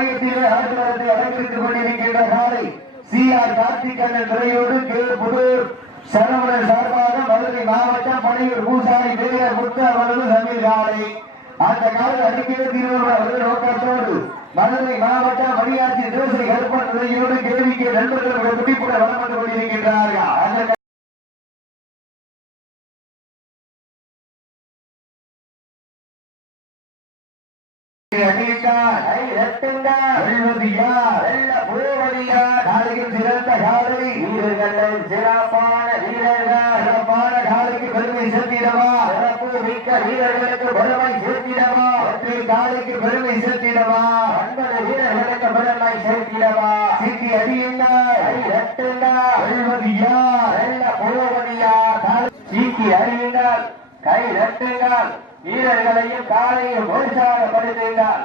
மையத்திலே ஆடுகளத்தை அலங்கரித்துக் கொண்டிருக்கின்ற காலை CR கார்த்திகண்ணன் துறையோடு புதூர் சரவணன் சார்பாக மதுரை மாவட்டம் பனையூர் பூசாரி பெரியார் முத்த அவரது தமிழ் காலை அந்த காலை அடிக்கடி திருவள்ளுவர் நோக்கத்தோடு மதுரை மாவட்டம் மணியாட்சி தேசிய கருப்பன் துறையோடு கேள்விக்கு நண்பர்கள் துடிப்புடன் வளம் வந்து கொண்டிருக்கின்றார்கள். அந்த சிறந்த காலை வீரர்கள் சிறப்பான வீரர்கள் சிறப்பான காலைக்கு பெருமை சேர்த்திடவா சிறப்பு மிக்க வீரர்களுக்கு பெருமை சேர்த்திடவா வெற்றி காலைக்கு பெருமை சேர்த்திடவா 9 வீரர்களுக்கு பெருமை சேர்த்திடவா சீட்டி அடியுங்கள் சீட்டி அடியுங்கள் கை நட்டுங்கள் வீரர்களையும் காலையும் உற்சாகப்படுத்துங்கள்.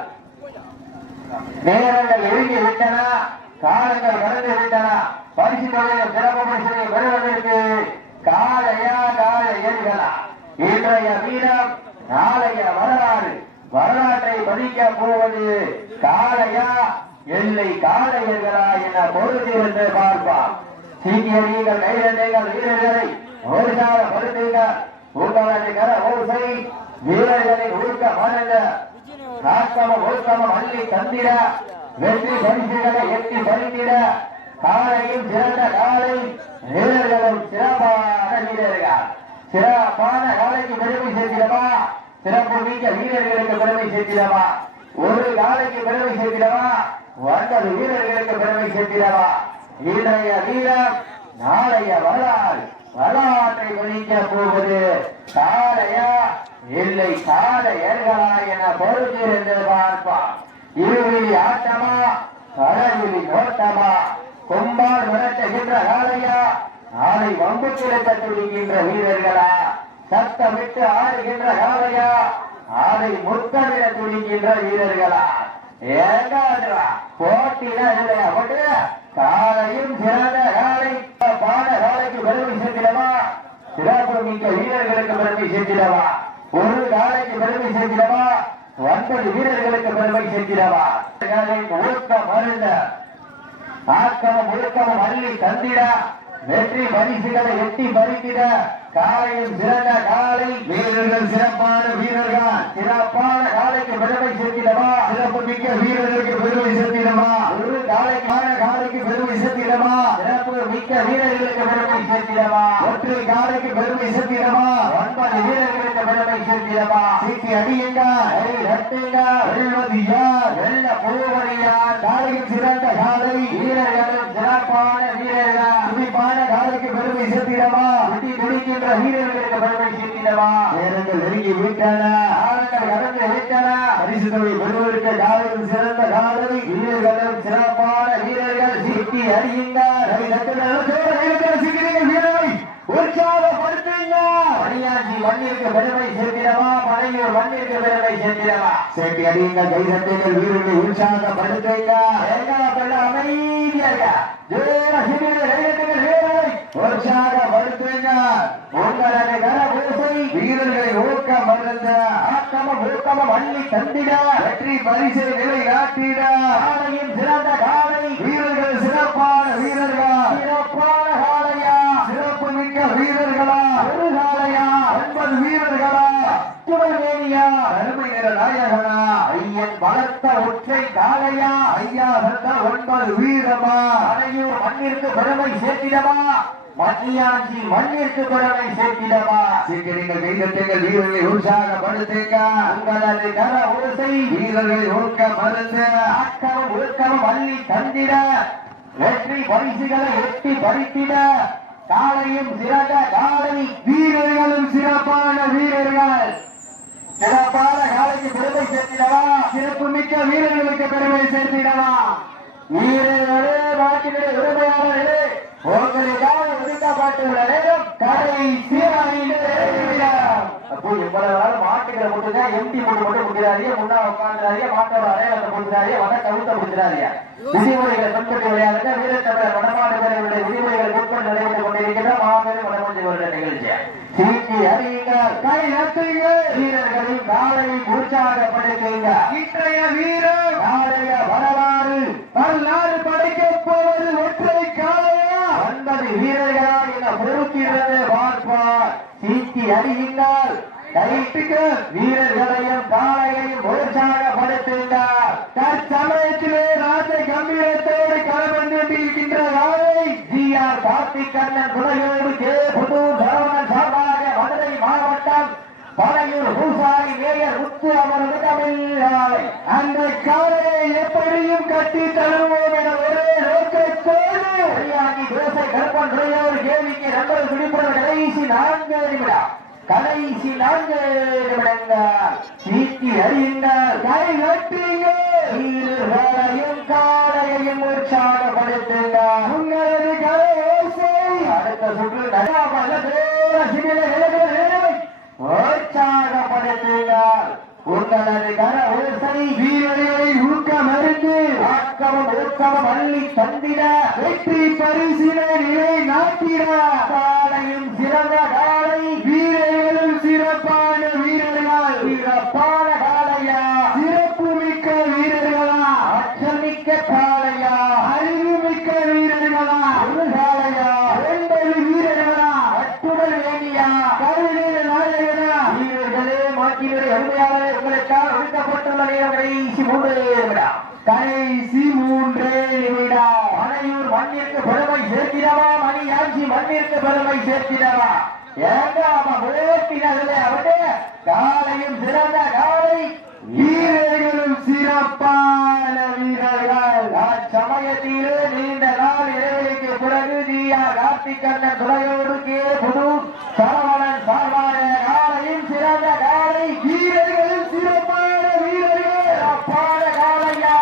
நேரங்கள் எழுதி விட்டன, காலங்கள் கடந்து விட்டன. பரிசு தொகையில் சிறப்பு பரிசனை பெறுவதற்கு காலையா காலையர்களா இன்றைய வீரம் நாளைய வரலாறு வரலாற்றை பதிக்க போவது காலையா இல்லை காலையர்களா என பொறுத்து என்று பார்ப்பார். சீக்கியடிகள் கைதண்டைகள் வீரர்களை உற்சாகப்படுத்துங்கள். உங்களது கர ஓசை வீரர்களின் ஊக்க மனத ஆக்கமம் ஊக்கமம் அள்ளி தந்திட வெற்றி பரிசுகளை எட்டி பறித்திட காலையும் சிறந்த காலை வீரர்களும் சிறப்பான வீரர்கள் சிறப்பான காலைக்கு பெருமை சேர்த்திடவா சிறப்பு மிக்க வீரர்களுக்கு பெருமை சேர்த்திடவா ஒரு காலைக்கு பெருமை சேர்த்திடவா 9 வீரர்களுக்கு பெருமை சேர்த்திடவா இன்றைய வீரம் நாளைய வரலாறு வரலாற்றை பதிக்க போவது காலையா இல்லை காலையர்களா என பொறுத்து என்று பார்ப்பார். இருவிழி ஆட்டமா கடவுளி நோட்டமா கொம்பால் மிரட்டுகின்ற காலையா நாளை வம்பு கிழக்க துடிக்கின்ற வீரர்களா சத்தமிட்டு ஆடுகின்ற காலையா அதை முத்தமிட துடிக்கின்ற வீரர்களா போட்டினா இல்லையா போட்டு காலையும் சிறந்த காலை பாட காலைக்கு பெருமை சேர்த்திடவா சிறப்பு மிக்க வீரர்களுக்கு பெருமை சேர்த்திடவா ஒரு காலைக்கு பெருமை சேர்த்திடவா 9 வீரர்களுக்கு பெருமை சேர்த்திடவா ஒழுக்க மருந்த ஆக்கமும் ஒழுக்கமும் அள்ளி தந்திட வெற்றி பரிசுகளை எட்டி பறித்திட காலையும் சிறந்த காலை வீரர்கள் சிறப்பான வீரர்கள் சிறப்பான காலைக்கு பெருமை சேர்த்திடவா சிறப்பு மிக்க வீரர்களுக்கு பெருமை சேர்த்திடவா ஒரு காலைக்கான காலைக்கு பெருமை சேர்த்திடவா சிறப்பு மிக்க வீரர்களுக்கு பெருமை சேர்த்திடவா ஒற்றை காலைக்கு பெருமை சேர்த்திடவா 9 வீரர்களுக்கு பெருமை சேர்த்திடவா சீட்டி அடியுங்க வெல்வது யார் வெல்ல போவது யார் காலையும் சிறந்த காலை வீரர்களும் சிறப்பான வீரர்கள் துடிப்பான காலைக்கு பெருமை சேர்த்திடவா குட்டி துடிக்கின்ற வீரர்களுக்கு பெருமை சேர்த்திடவா நேரங்கள் நெருங்கி விட்டன காலங்கள் கடந்து விட்டன பரிசு தொகை பெறுவதற்கு காலையில் சிறந்த காலை வீரர்களும் சிறப்பான வீரர்கள் சீட்டி அடியுங்கள் வீரரை உற்சாகப்படுத்துங்க மணியாட்சி மண்ணிற்கு பெருமை சேர்த்திடவா பனையூர் மண்ணிற்கு பெருமை சேர்த்திடவா சீட்டி அடியுங்கள் கை சட்டைகள் வீரர்களை உற்சாகப்படுத்துங்க அமைதியாக உற்சாகப்படுத்துங்க உங்களது கரபூசை வீரர்களை ஊக்க மறந்த ஆக்கமம் ஊக்கமம் அள்ளி தந்திட வெற்றி பரிசை நிலை நாட்டிட காலையும் சிறந்த காலை வீரர்கள் சிறப்பான வீரர்கள் சிறப்பான காலையா சிறப்பு மிக்க வீரர்களா ஒரு காலையா 9 வீரர்களா துணைவேணியா அருமை நிற நாயகனா ஐயன் வளர்த்த ஒற்றை காலையா ஐயா வந்த 9 வீரமா அனையூர் மண்ணிற்கு பெருமை சேர்த்திடவா மணியாஞ்சி மண்ணிற்கு பெருமை சேர்த்திடவா சீக்கிரங்கள் கைதட்டுங்கள் வீரர்களை உற்சாகப்படுத்துங்க உங்களது கர ஓசை வீரர்களை ஊக்க மருந்து ஆக்கமும் ஊக்கமும் அள்ளி தந்திட வெற்றி பரிசுகளை எட்டி பறித்திட காலையும் சிறந்த காலை வீரர்களும் சிறப்பான வீரர்கள் சிறப்பான காலைக்கு பெருமை சேர்த்திடவா சிறப்பு மிக்க வீரர்களுக்கு பெருமை சேர்த்திடவா வீரர்களே நாட்டினுடைய உரிமையாளர்களே உங்களுக்காக ஒதுக்கப்பட்டுள்ள நேரம் கடைசி அப்போ எவ்வளவு மாட்டுகளை போட்டுங்க எம்பி போட்டு மட்டும் முடிக்கிறாரியா முன்னா உட்காந்துறாரியா மாட்டோட அடையாளத்தை போட்டுறாரியா வட கவுத்த முடிக்கிறாரியா விதிமுறைகளை பின்பற்றி விளையாடுங்க வீரத்தமிழர் வடமாடு பேரவையுடைய விதிமுறைகள் உட்பட நடைபெற்றுக் கொண்டிருக்கின்ற மாபெரும் வடமஞ்சி வருட நிகழ்ச்சியா சீட்டி அறியுங்கள் கை நட்டுங்க வீரர்களின் காலையை உற்சாகப்படுத்துங்க இன்றைய வீரர் நாளைய வரலாறு வீரர்களா என பொறுக்கிறது பார்ப்பார். சீட்டி அடியுங்கள், கைட்டுக்கு வீரர்களையும் காளையையும் உற்சாகப்படுத்துங்கள். தற்சமயத்திலே ராஜ கம்பீரத்தோடு களமன்றிருக்கின்ற வாழை ஜி.ஆர். கார்த்திகண்ணன் துணையோடு கே. புதூர் சரவணன் சார்பாக மதுரை மாவட்டம் பனையூர் பூசாரி மேயர் முத்து அவரது தமிழ் அந்த காலையை எப்படியும் கட்டி தருவோம் என ஒரே நோக்கத்தோடு தேச கருப்பன் துறையோடு கேள்விக்கு நண்பர்கள் பிடிப்பது கடைசி 4 நிமிடம். கடைசி 4 நிமிடங்கள். சீட்டி அறியுங்கள், கை கட்டுங்கள், வீரர்களையும் காளையையும் உற்சாகப்படுத்துங்கள். உங்களது கலை ஓசை அடுத்த சுற்று உற்சாகப்படுத்துங்கள். உங்களது கர ஓசை வீரர்களை ஊக்கமருந்து ஆக்கமும் ஊக்கமும் அள்ளி தந்திட வெற்றி பரிசினை நிலை நாட்டிட காளையும் சிறந்த காளை வீரர்களும் சிறப்பான வீரர்கள். சிறப்பான காளையா, சிறப்பு மிக்க வீரர்களா, அச்சமிக்க காளையா, அறிவுமிக்க வீரர்களா, ஒரு காளையா, 2 வீரர்களா, அட்டுடல் வேண்டியா, கருணை நாயகனா வீரர்களே மாற்றினுடைய அருமையாளர் உங்களுக்காக ஒதுக்கப்பட்டுள்ள நேரம் கடைசி 3 நிமிடம். கடைசி 3 நிமிடம். மனையூர் மண்ணிற்கு பெருமை சேர்த்திடவா, மணியாட்சி மண்ணிற்கு பெருமை சேர்த்திடவா? காலையும் சிறந்த காலை வீரர்களும் சிறப்பான வீரர்கள். சமயத்திலே நீண்ட நாள் இடைவெளிக்கு பிறகு ஜி.ஆர். கார்த்திகண்ணன் துணையோடு கே. புதூர் சரவணன் சார்பாக காலையும் சிறந்த காலை வீரர்களும் சிறப்பான வீரர்கள். சிறப்பான காலையா,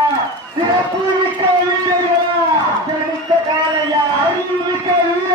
சிறப்பு மிக்க வீரர்களா, அச்சமிக்க காலையா, அறிவு மிக்க வீரர்கள்.